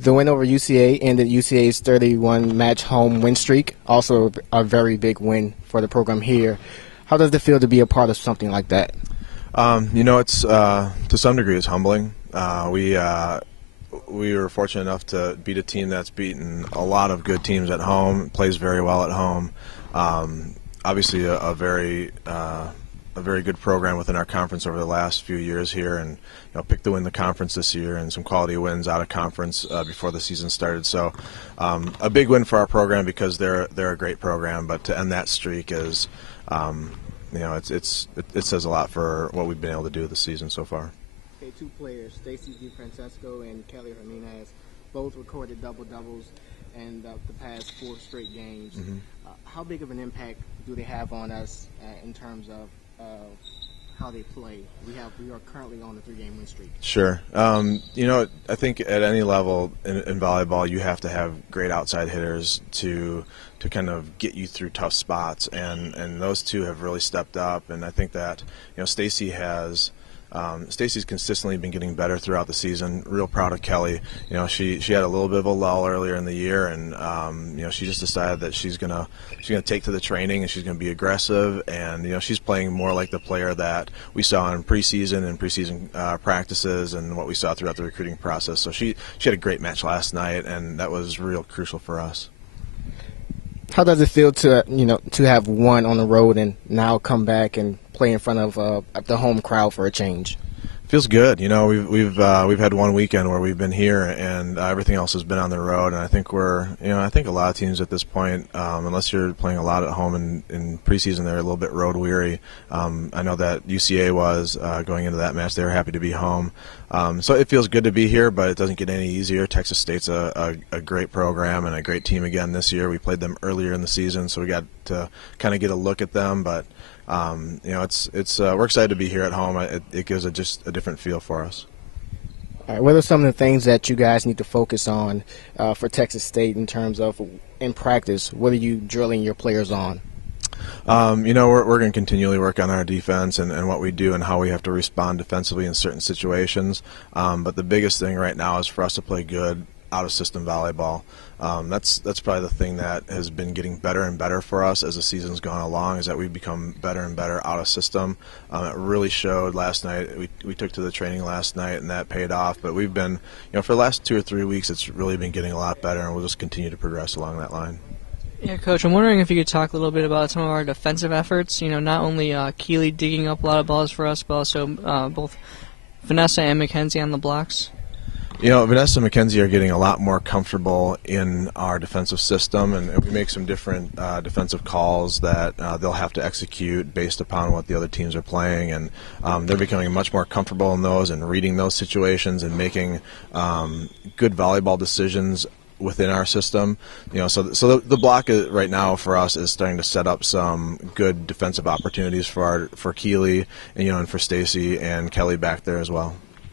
The win over UCA ended UCA's 31-match home win streak, also a very big win for the program here. How does it feel to be a part of something like that? It's to some degree it's humbling. We were fortunate enough to beat a team that's beaten a lot of good teams at home, plays very well at home. Obviously, a very good program within our conference over the last few years here, and picked to win the conference this year, and some quality wins out of conference before the season started. So, a big win for our program because they're a great program. But to end that streak is, it says a lot for what we've been able to do this season so far. Okay, two players, Stacey DeFrancesco and Kelly Hernesman, both recorded double-doubles in the past 4 straight games. Mm-hmm. How big of an impact do they have on us in terms of how they play? We are currently on a 3-game win streak. Sure. I think at any level in volleyball, you have to have great outside hitters to kind of get you through tough spots, and those two have really stepped up. And I think that Stacey has. Stacey's consistently been getting better throughout the season. Real proud of Kelly. She had a little bit of a lull earlier in the year, and she just decided that she's gonna take to the training and she's gonna be aggressive. And she's playing more like the player that we saw in preseason and preseason practices, and what we saw throughout the recruiting process. So she had a great match last night, and that was real crucial for us. How does it feel to have won on the road and now come back and play in front of the home crowd for a change? Feels good. We've had one weekend where we've been here, and everything else has been on the road. And I think I think a lot of teams at this point, unless you're playing a lot at home in preseason, they're a little bit road weary. I know that UCA was going into that match; they were happy to be home. So it feels good to be here, but it doesn't get any easier. Texas State's a great program and a great team again this year. We played them earlier in the season, so we got to kind of get a look at them, but. We're excited to be here at home. It gives just a different feel for us. All right, what are some of the things that you guys need to focus on for Texas State in terms of in practice? What are you drilling your players on? We're going to continually work on our defense and what we do and how we have to respond defensively in certain situations. But the biggest thing right now is for us to play good out-of-system volleyball. That's probably the thing that has been getting better and better for us as the season's gone along, is that we've become better and better out-of-system. It really showed last night. We took to the training last night, and that paid off. But we've been, for the last 2 or 3 weeks, it's really been getting a lot better, and we'll just continue to progress along that line. Yeah, Coach, I'm wondering if you could talk a little bit about some of our defensive efforts. Not only Keeley digging up a lot of balls for us, but also both Vanessa and Mackenzie on the blocks. Vanessa and Mackenzie are getting a lot more comfortable in our defensive system, and we make some different defensive calls that they'll have to execute based upon what the other teams are playing, and they're becoming much more comfortable in those and reading those situations and making good volleyball decisions within our system. So the block right now for us is starting to set up some good defensive opportunities for Keeley and for Stacey and Kelly back there as well.